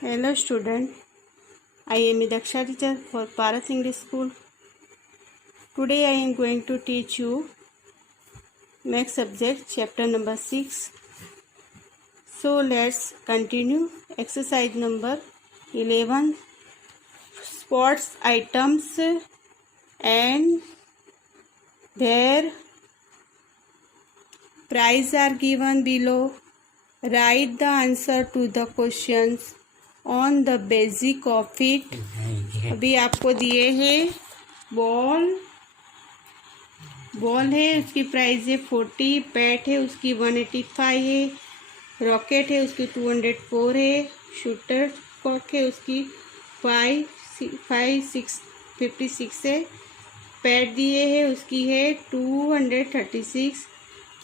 Hello student, I am Daksha teacher for Paras English School. Today I am going to teach you next subject chapter number 6. So let's continue exercise number 11, sports items and their price are given below. Write the answer to the questions on the basic of it. अभी आपको दिए हैं ball है, उसकी price है 40, bat है उसकी 185 है, रॉकेट है उसकी 204 है, शूटर कॉक है उसकी 56 है, पैड दिए है उसकी है 236,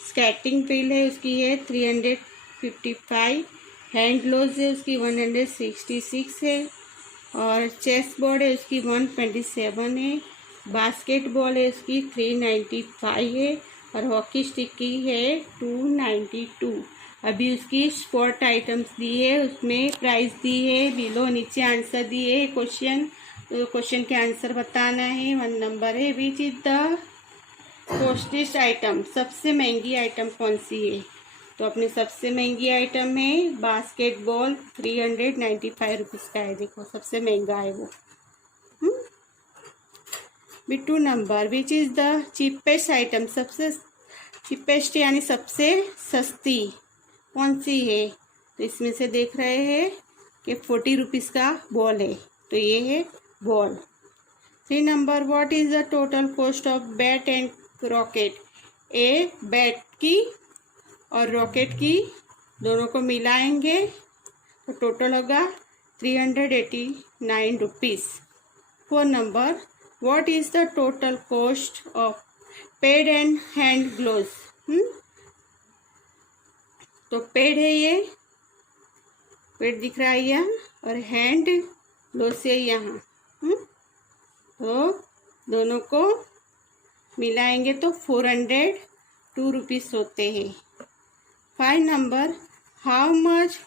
स्केटिंग व्हील है उसकी है 355, हैंड ग्लोव्स है उसकी 166 है, और चेस बोर्ड है उसकी 127 है, बास्केटबॉल है उसकी 395 है, और हॉकी स्टिक की है 292। अभी उसकी स्पोर्ट आइटम्स दी है, उसमें प्राइस दी है बिलो, नीचे आंसर दिए है क्वेश्चन के आंसर बताना है। 1 नंबर है विच इज द कॉस्टेस्ट आइटम, सबसे महंगी आइटम कौन सी है? तो अपनी सबसे महंगी आइटम है बास्केटबॉल, 395 रुपीज़ का है। देखो सबसे महंगा है वो। Bittu number which is the cheapest item, सबसे चीपेस्ट यानी सबसे सस्ती कौन सी है? तो इसमें से देख रहे हैं कि 40 रुपीज़ का बॉल है, तो ये है ball. 3 number what is the total cost of bat and rocket, a bat की और रॉकेट की दोनों को मिलाएंगे तो टोटल होगा 389 rupees. 4 number what is the total cost of pad and hand gloves, तो पैड है ये, पैड दिख रहा है यहाँ, और हैंड ग्लोव्स है यहाँ, तो दोनों को मिलाएंगे तो 402 रुपीज़ होते हैं। 5 number how much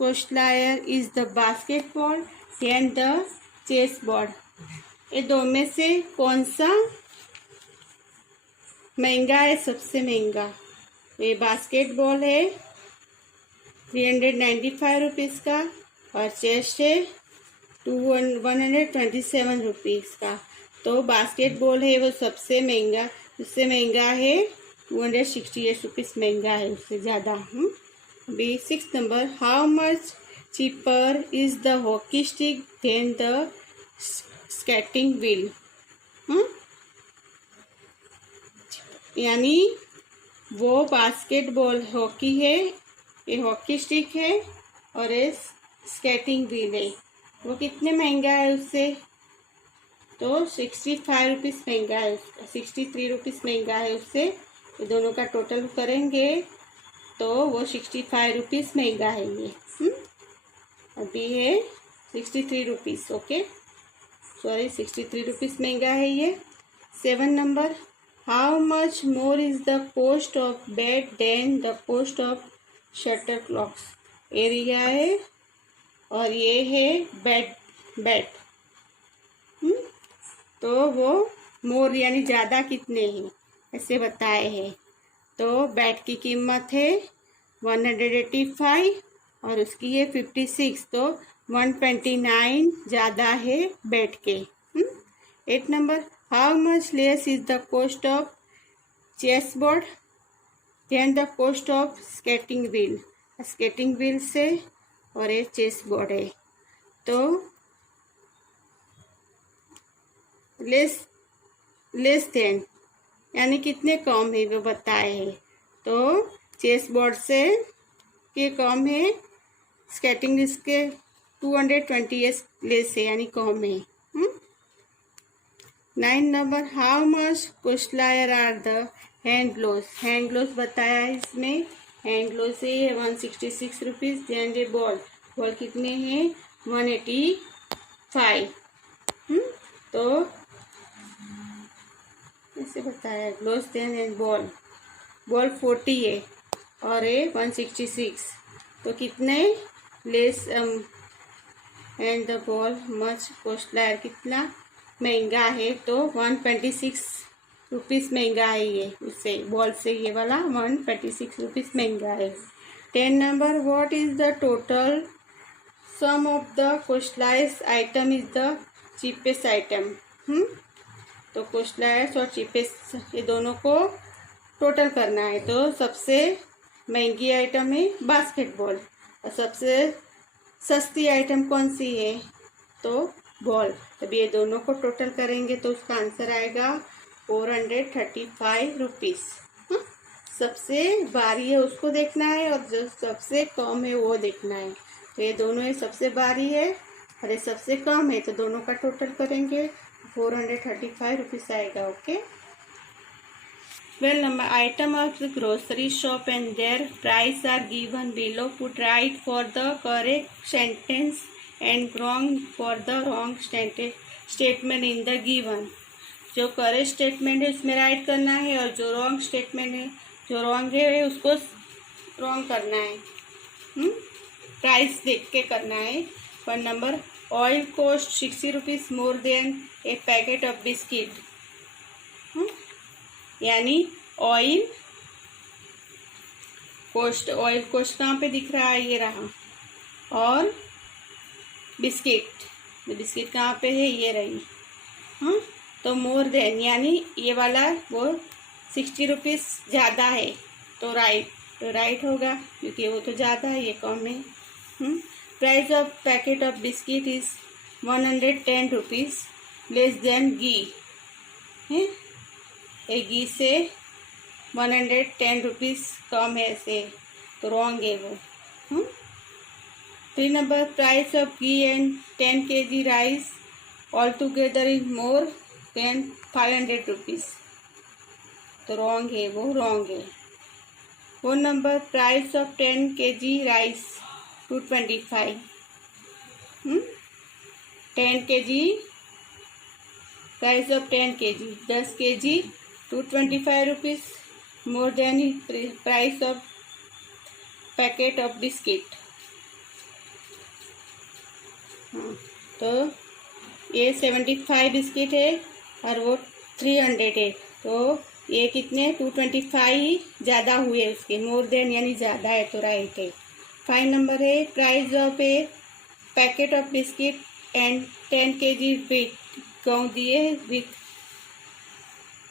costlier is the basketball and the chess board, ये दो में से कौन सा महंगा है? सबसे महंगा ये बास्केटबॉल है 395 रुपीज़ का, और चेस है 127 रुपीज़ का। तो बास्केटबॉल है वो सबसे महंगा, उससे महंगा है 268 रुपीज़ महंगा है उससे ज़्यादा। B 6 number how much cheaper is the hockey stick than the skating wheel, यानी वो बास्केटबॉल हॉकी है, ये हॉकी स्टिक है, और ये स्केटिंग व्हील है, वो कितने महंगा है उससे? तो 65 रुपीज़ महंगा है उसका, 63 रुपीज़ महंगा है उससे। ये दोनों का टोटल करेंगे तो वो 65 रुपीज़ महंगा है ये। अभी है 63 रुपीज़, ओके सॉरी 63 रुपीज़ महंगा है ये। 7 number how much more is the cost of bat than the cost of shuttlecocks, area है और ये है बैट, तो वो मोर यानी ज़्यादा कितने हैं ऐसे बताए हैं। तो बैट की कीमत है 185 और उसकी है 56, तो 129 ज़्यादा है बैट के। 8 number how much less is the cost of chess board than the cost of skating wheel, skating wheel से और ये चेस बोर्ड है, तो लेस देन यानी कितने कम है वो बताए हैं। तो चेस बोर्ड से के कम है, स्केटिंग इसके 228 लेस है यानी कम है। 9 number how much costlier are the hand gloves, hand gloves बताया है इसमें, हैंड ग्लोव्स है 166 रुपीज़। देन ये बॉल कितने हैं 185, तो ऐसे बताया ग्लोव्स देन एंड बॉल 40 है और ये 166, तो कितने less and the ball much costlier, कितना महंगा है, तो 126 रुपीज़ महंगा है ये उससे, बॉल से ये वाला 126 रुपीज़ महंगा है। 10 number, what is the total sum of the costliest item is the cheapest item. तो कॉस्टलाइज और चीपेस्ट ये दोनों को टोटल करना है। तो सबसे महंगी आइटम है बास्केटबॉल और सबसे सस्ती आइटम कौन सी है, तो बॉल। तब ये दोनों को टोटल करेंगे तो उसका आंसर आएगा 435 रुपीज़। सबसे भारी है उसको देखना है और जो सबसे कम है वो देखना है। तो ये दोनों है, सबसे भारी है और ये सबसे कम है, तो दोनों का टोटल करेंगे 435 रुपीज़ आएगा। Okay. Well, number item of the grocery shop and their price are given below. Put right for the correct sentence and wrong for the wrong statement in the given. जो correct statement है उसमें right करना है और जो wrong statement है, जो wrong है उसको रॉन्ग करना है। प्राइस देख के करना है। 1 number, oil cost 60 rupees more than A packet of biscuit. यानी ऑयल कोस्ट कहाँ पे दिख रहा है, ये रहा, और बिस्किट कहाँ पे है, ये रही। तो मोर देन यानी ये वाला वो 60 रुपीज़ ज़्यादा है, तो राइट होगा क्योंकि वो तो ज़्यादा है, ये कम है। Price of packet of biscuit is 110 rupees less than ghee है। घी से 110 रुपीज़ कम है ऐसे, तो रॉन्ग है वो। 3 number, price of ghee and 10 kg rice all together is more than 500 rupees, तो रॉन्ग है वो, रॉन्ग है। 4 number, price of 10 kg rice 225। 10 kg price of 10 kg 10 kg 225 rupees more than price of packet of biscuit. तो ये 75 biscuit है और वो 300 है, तो ये कितने 225 ज़्यादा हुए उसके, मोर देन यानी ज़्यादा है, तो राइट है। 5 नंबर है, price of A packet of biscuit and 10 kg with गाँव दिए with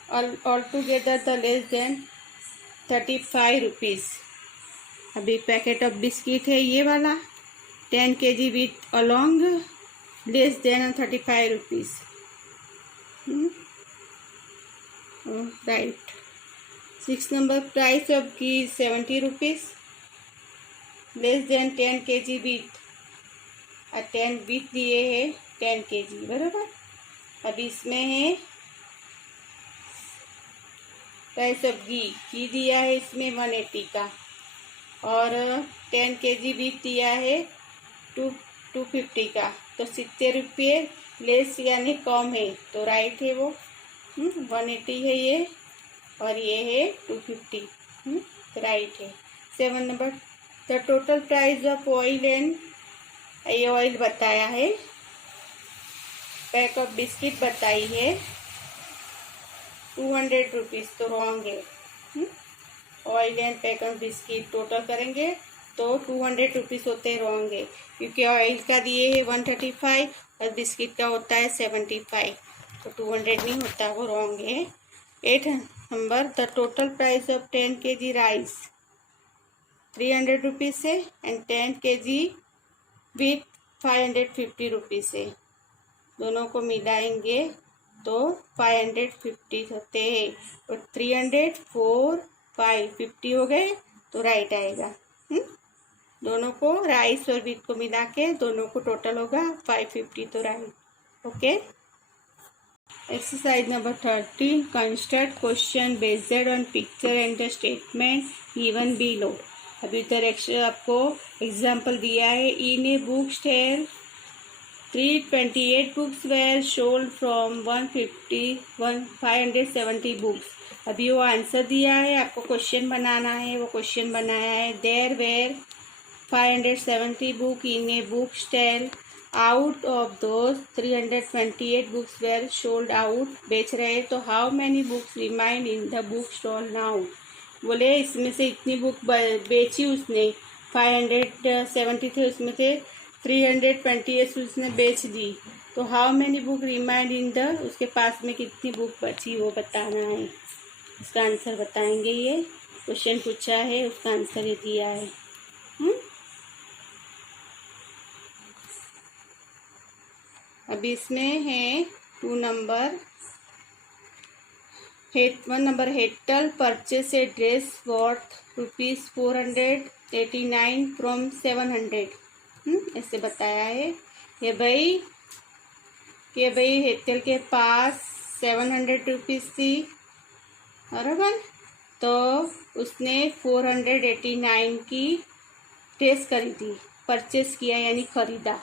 all together the less than 35 rupees. अभी पैकेट ऑफ बिस्किट है ये वाला, 10 kg with along less than 35 rupees, right. 6 number, price of ghee 70 rupees less then 10 kg with, 10 with दिए है 10 kg, बराबर। अब इसमें है प्राइस ऑफ घी दिया है इसमें 180 का और 10 kg विथ दिया है 250 का, तो 70 रुपये लेस यानी कम है, तो राइट है वो। 180 है ये और ये है 250, तो राइट है। 7 number, the total price of oil and, ये ऑयल बताया है, पैक ऑफ बिस्किट बताई है 200 रुपीज़, तो रॉन्ग है। Oil and pack of biscuit total करेंगे तो 200 रुपीज़ होते हैं, रॉन्ग है क्योंकि ऑयल का दिए है 135 और बिस्किट का होता है 75, तो 200 नहीं होता, वो रॉन्ग है। 8 number, the total price of 10 kg rice 300 rupees है एंड 10 kg विथ 550 रुपीज़ है, दोनों को मिलाएंगे तो 550 होते हैं, और 300 4 550 हो गए, तो राइट आएगा। दोनों को राइस और विथ को मिला के दोनों को टोटल होगा 550, तो right. Okay. Exercise number 13, construct question based on picture and the statement given below. अभी तक आपको एग्जाम्पल दिया है, in a book stall 328 books were sold from 570 books। अभी वो आंसर दिया है, आपको क्वेश्चन बनाना है, वो क्वेश्चन बनाया है, there were 570 book in a book stall out of those 328 books were sold out, बेच रहे, तो how many books remained in the book stall now. बोले इसमें से इतनी बुक बेची उसने, 570 थे उसमें से 328 उसने बेच दी, तो how many book remind in the, उसके पास में कितनी बुक बची वो बताना है। उसका आंसर बताएंगे। ये क्वेश्चन पूछा है, उसका आंसर ये दिया है। अभी इसमें है 2 number. 1 number, Hetal purchase a dress worth ₹489 from 700। ऐसे बताया है कि भाई हेटल के पास 700 रुपीज़ थी, बराबर, तो उसने 489 की ड्रेस खरीदी, परचेस किया यानी खरीदा,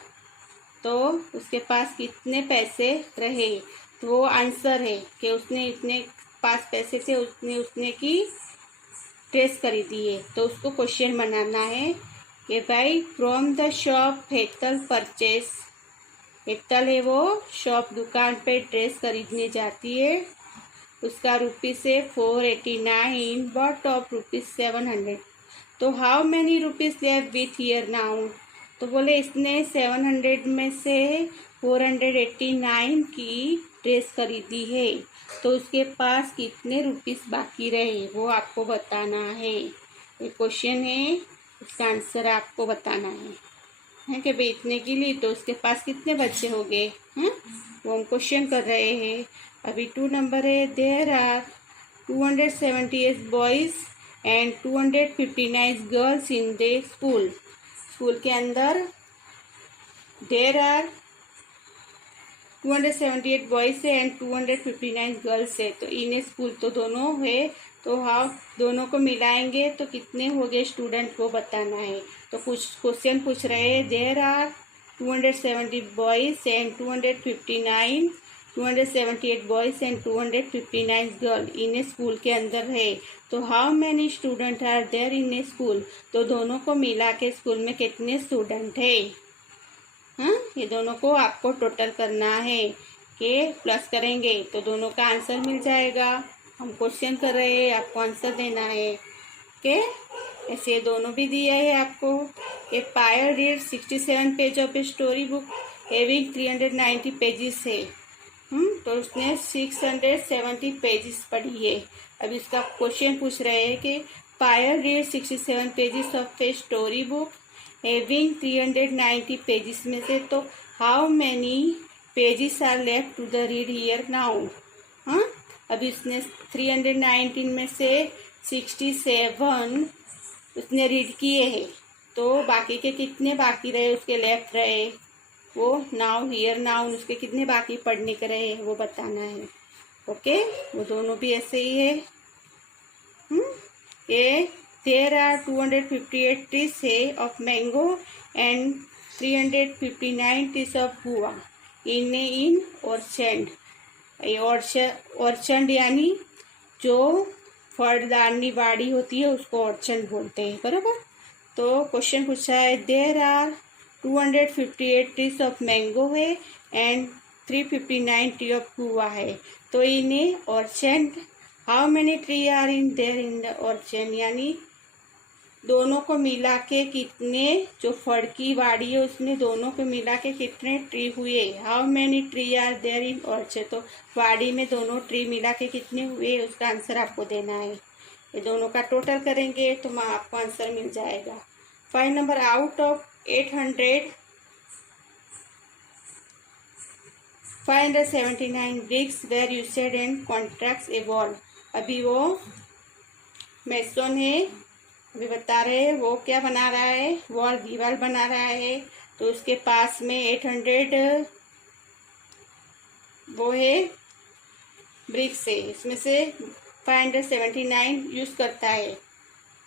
तो उसके पास कितने पैसे रहे। तो वो आंसर है कि उसने इतने पास पैसे थे, उसने की ड्रेस खरीदी है। तो उसको क्वेश्चन बनाना है कि भाई from the shop Hetal purchase, Hetal है वो शॉप दुकान पे ड्रेस खरीदने जाती है, उसका रुपीज़ है 489 बट ऑफ ₹700, तो how many rupees left with here now. तो बोले इसने 700 में से 489 की ड्रेस खरीदी है, तो उसके पास कितने रुपीज़ बाकी रहे वो आपको बताना है। ये क्वेश्चन है, उसका आंसर आपको बताना है कि बेचने के लिए, तो उसके पास कितने बच्चे हो गए हैं, वो हम क्वेश्चन कर रहे हैं। अभी 2 नंबर है, there are 278 boys and 259 girls in the school. School के अंदर देयर आर 278 बॉयज़ है एंड 259 गर्ल्स है, तो इन स्कूल तो दोनों है, तो हाँ दोनों को मिलाएंगे तो कितने हो गए स्टूडेंट वो बताना है। तो कुछ क्वेश्चन पूछ रहे हैं, there are 270 boys and 278 boys and 259 girl in school के अंदर है, तो how many student are there in school, तो दोनों को मिला के स्कूल में कितने स्टूडेंट है। हाँ, ये दोनों को आपको टोटल करना है कि प्लस करेंगे तो दोनों का आंसर मिल जाएगा। हम क्वेश्चन कर रहे हैं, आपको आंसर देना है कि ऐसे दोनों भी दिया है आपको। A Payal read 67 page of a story book having 390 pages है, तो उसने 670 पेजेस पढ़ी है। अब इसका क्वेश्चन पूछ रहे हैं कि Payal read 67 pages of a story book having 390 pages में से, तो how many pages are left to the read here now. हाँ, अभी उसने 319 में से 67 उसने रीड किए हैं, तो बाकी के कितने बाकी रहे, उसके लेफ्ट रहे, वो नाउ हियर नाउ उसके कितने बाकी पढ़ने के रहे वो बताना है। ओके, वो दोनों भी ऐसे ही है। ये there are 258 trees है of mango and 359 trees of guava in orchard। Orchard यानी जो फलदारनी बाड़ी होती है उसको ऑर्चर्ड बोलते हैं, बराबर। तो क्वेश्चन पूछा है, there are 258 trees of mango है एंड 359 ट्री ऑफ गुआ है, तो in orchard how many tree are in there in the orchard, यानी दोनों को मिला के कितने, जो फड़ की बाड़ी है उसमें दोनों को मिला के कितने ट्री हुए, how many tree are there in orchard, तो बाड़ी में दोनों ट्री मिला के कितने हुए उसका आंसर आपको देना है। ये दोनों का टोटल करेंगे तो आपको आंसर मिल जाएगा। 5 number, out of 579 bricks were used and contracts a wall। अभी वो मेसन है, अभी बता रहे हैं वो क्या बना रहा है, वॉल दीवार बना रहा है, तो उसके पास में 800 वो है ब्रिक्स है, इसमें से 579 यूज़ करता है,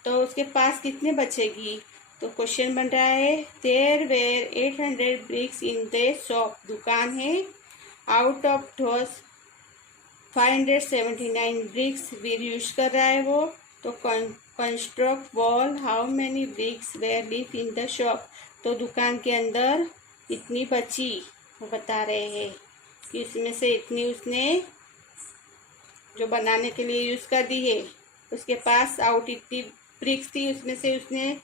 तो उसके पास कितने बचेगी। तो क्वेश्चन बन रहा है, there were 800 bricks in the shop, दुकान है, out of those 579 bricks were use कर रहा है वो, तो construct wall how many bricks were लिव इन द शॉप, तो दुकान के अंदर इतनी बची, वो बता रहे हैं कि इसमें से इतनी उसने जो बनाने के लिए यूज़ कर दी है। उसके पास आउट इतनी ब्रिक्स थी, उसमें से उसने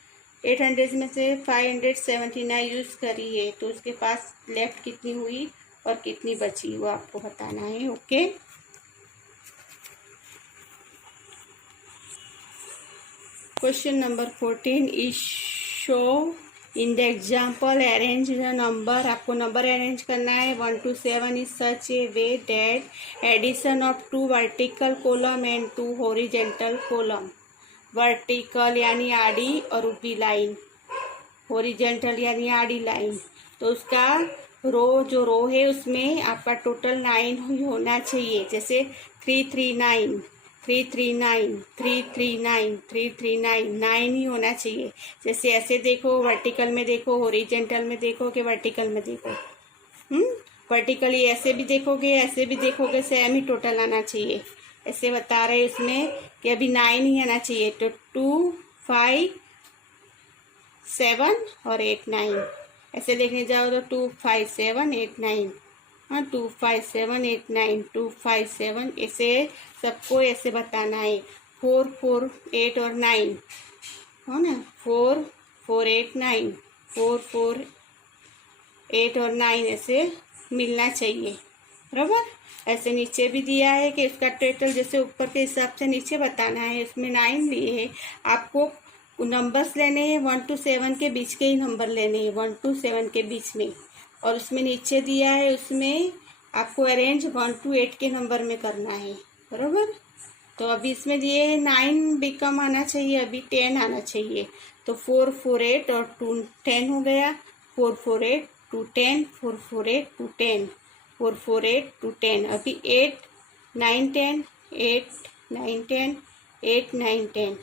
800 में से 579 यूज़ करी है। तो उसके पास लेफ्ट कितनी हुई और कितनी बची वो आपको बताना है। Okay, question number 14 is show in the example arrange the number. आपको नंबर अरेंज करना है 1 to 7 is such a way that addition of 2 vertical column and 2 horizontal column. Vertical यानी आड़ी और ऊपरी लाइन, हॉरिजेंटल यानी आड़ी लाइन। तो उसका जो रो है उसमें आपका टोटल 9 होना चाहिए। जैसे 339 339 339 339 9 ही होना चाहिए। जैसे ऐसे देखो, वर्टिकल में देखो, हॉरिजेंटल में देखो कि वर्टिकल में देखो। वर्टिकली ऐसे भी देखोगे सेम ही टोटल आना चाहिए। ऐसे बता रहे इसमें कि अभी 9 ही आना चाहिए। तो 2 5 7 और 8 9 ऐसे देखने जाओ तो 2 5 7 8 9। हाँ, 2 5 7 8 9 2 5 7 ऐसे सबको ऐसे बताना है। 4 4 8 और 9 हो ना, 4 4 8 9 4 4 8 और 9 ऐसे मिलना चाहिए, बराबर। ऐसे नीचे भी दिया है कि इसका टोटल जैसे ऊपर के हिसाब से नीचे बताना है। इसमें 9 लिए है, आपको नंबर्स लेने हैं 1 to 7 के बीच के ही नंबर लेने हैं, 1 to 7 के बीच में। और उसमें नीचे दिया है, उसमें आपको अरेंज 1 to 8 के नंबर में करना है, बराबर। तो अभी इसमें दिए 9 भी कम आना चाहिए, अभी 10 आना चाहिए। तो 4 4 8 और 2 10 हो गया। 4 4 8 2 10 4 4 8 2 10 4 4 8 2 10। अभी 8 9 10 8 9 10 8 9 10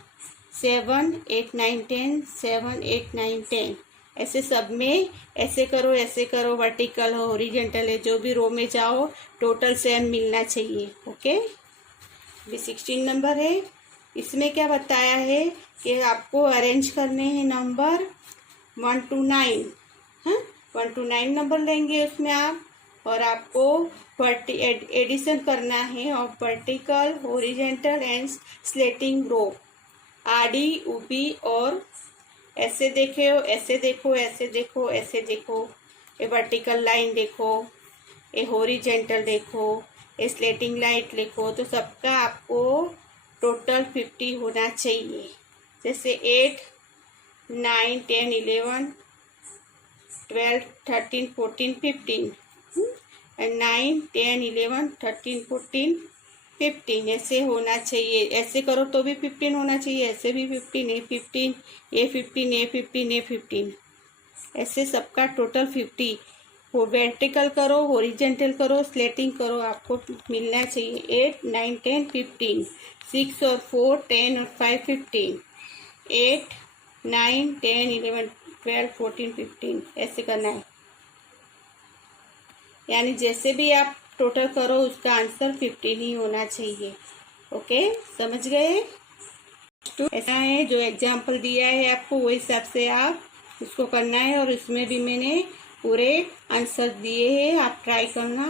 7 8 9 10 7 8 9 10 ऐसे सब में ऐसे करो, वर्टिकल हो हॉरिजेंटल है, जो भी रो में जाओ टोटल सेम मिलना चाहिए। ओके, ये 16 नंबर है। इसमें क्या बताया है कि आपको अरेंज करने हैं नंबर 1 to 9। हाँ, 1 to 9 नंबर लेंगे उसमें आप, और आपको एडिशन करना है ऑफ वर्टिकल हॉरिजेंटल एंड स्लेटिंग रो। आड़ी ऊबी और ऐसे देखो, ये वर्टिकल लाइन देखो, ये हॉरिजेंटल देखो, ये स्लेटिंग लाइट देखो। तो सबका आपको टोटल 50 होना चाहिए। जैसे 8 9 10 11 12 13 14 15 एंड 9 10 11 13 14 15 ऐसे होना चाहिए। ऐसे करो तो भी 15 होना चाहिए, ऐसे भी 15 ये 15 ये 15 ये 15 ये 15 ऐसे सबका टोटल 50। वो वर्टिकल करो, हॉरिजेंटल करो, स्लेटिंग करो, आपको मिलना चाहिए 8 9 10 15 6 और 4 10 और 5 15 8 9 10 11 12 14 15 ऐसे करना है। यानी जैसे भी आप टोटल करो उसका आंसर 15 ही होना चाहिए। ओके, समझ गए। तो ऐसा है जो एग्जाम्पल दिया है आपको वो हिसाब से आप उसको करना है, और इसमें भी मैंने पूरे आंसर दिए हैं, आप ट्राई करना।